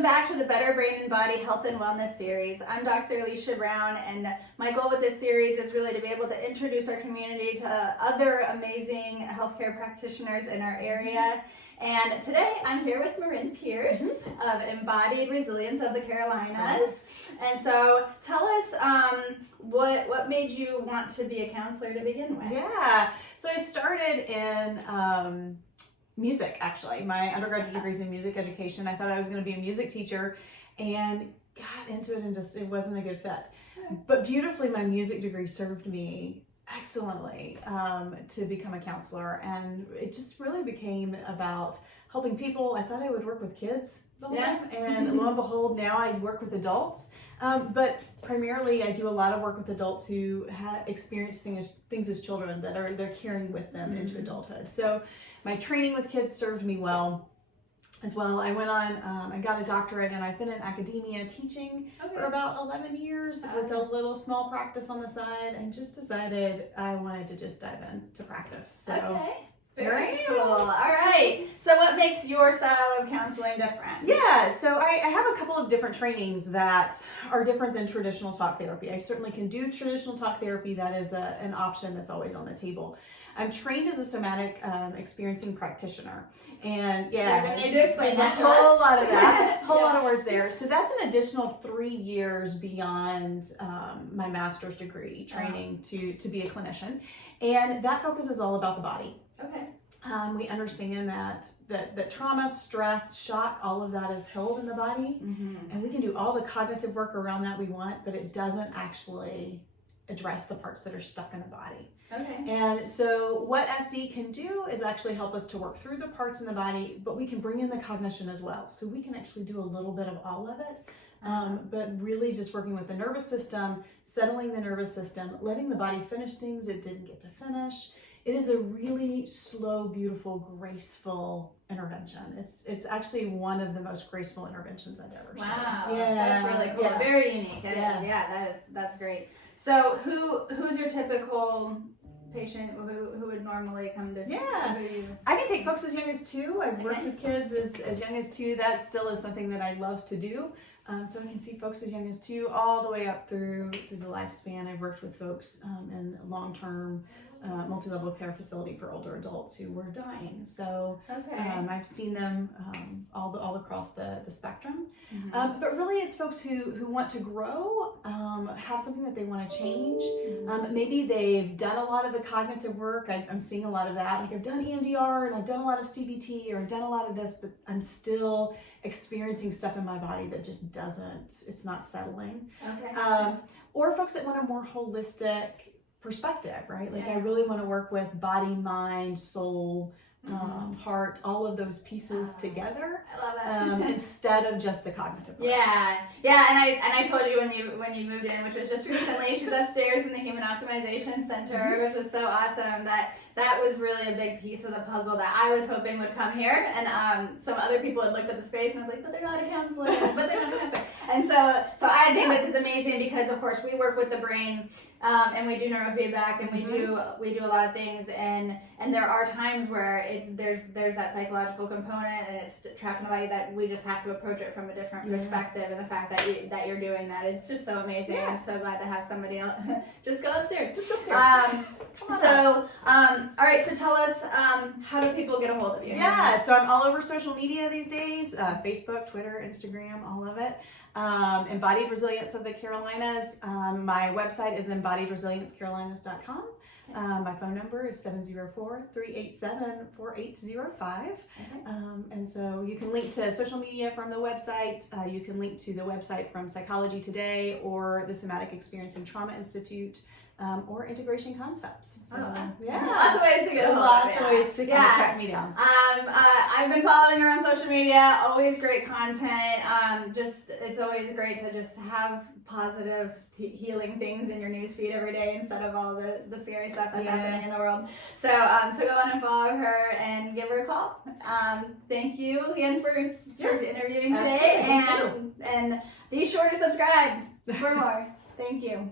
Welcome back to the Better Brain and Body Health and Wellness series. I'm Dr. Alicia Brown, and my goal with this series is really to be able to introduce our community to other amazing healthcare practitioners in our area. And today I'm here with Marinn Pierce of Embodied Resilience of the Carolinas. And so tell us what made you want to be a counselor to begin with? Yeah, so I started in music, actually. My undergraduate degree is in music education. I thought I was going to be a music teacher and got into it and it wasn't a good fit. But beautifully, my music degree served me excellently to become a counselor, and it just really became about helping people. I thought I would work with kids the whole time, and lo and behold, now I work with adults. But primarily, I do a lot of work with adults who have experienced things as children that they're carrying with them into adulthood. So my training with kids served me well as well. I went on, I got a doctorate, and I've been in academia teaching for about 11 years with a little small practice on the side, and just decided I wanted to just dive into practice. So. Very cool. All right. So what makes your style of counseling different? Yeah, so I have a couple of different trainings that are different than traditional talk therapy. I certainly can do traditional talk therapy. That is an option that's always on the table. I'm trained as a somatic experiencing practitioner. And you're going to need to explain that to us. A whole lot of that, whole lot of words there. So that's an additional 3 years beyond my master's degree training to be a clinician. And that focuses all about the body. Okay. We understand that trauma, stress, shock, all of that is held in the body, and we can do all the cognitive work around that we want, but it doesn't actually address the parts that are stuck in the body. Okay. And so what SE can do is actually help us to work through the parts in the body, but we can bring in the cognition as well. So we can actually do a little bit of all of it, but really just working with the nervous system, settling the nervous system, letting the body finish things it didn't get to finish. It is a really slow, beautiful, graceful intervention. It's actually one of the most graceful interventions I've ever seen. Wow, that's really cool. Very unique. That's great. So who's your typical patient who would normally come to see you? I can take folks as young as 2. I've worked with kids as young as 2. That still is something that I love to do. So I can see folks as young as 2 all the way up through the lifespan. I've worked with folks in long-term multi-level care facility for older adults who were dying. So I've seen them all across the spectrum. But really it's folks who want to grow, have something that they want to change. Maybe they've done a lot of the cognitive work. I'm seeing a lot of that. Like I've done EMDR and I've done a lot of CBT, or I've done a lot of this, but I'm still experiencing stuff in my body that just it's not settling. Or folks that want a more holistic perspective, right? Like I really want to work with body, mind, soul, heart, all of those pieces together. I love it. Instead of just the cognitive work. Yeah, and I told you when you moved in, which was just recently. She's upstairs in the Human Optimization Center, which was so awesome. That was really a big piece of the puzzle that I was hoping would come here. And some other people had looked at the space and I was like, but they're not a counselor. And so I think this is amazing because of course we work with the brain. And we do neurofeedback, and we do a lot of things, and there are times where there's that psychological component, and it's trapped in the body that we just have to approach it from a different perspective. And the fact that you're doing that is just so amazing. I'm so glad to have somebody else. Just go upstairs. All right. So tell us, how do people get a hold of you? Yeah. So I'm all over social media these days: Facebook, Twitter, Instagram, all of it. Embodied Resilience of the Carolinas. My website is embodiedresiliencecarolinas.com. My phone number is 704-387-4805. And so you can link to social media from the website. You can link to the website from Psychology Today or the Somatic Experiencing Trauma Institute. Or integration concepts. So, lots of ways to get a hold Lots of ways to track me down. I've been following her on social media. Always great content. It's always great to just have positive healing things in your newsfeed every day instead of all the scary stuff that's happening in the world. So go on and follow her and give her a call. Thank you again for interviewing today, and be sure to subscribe for more. Thank you.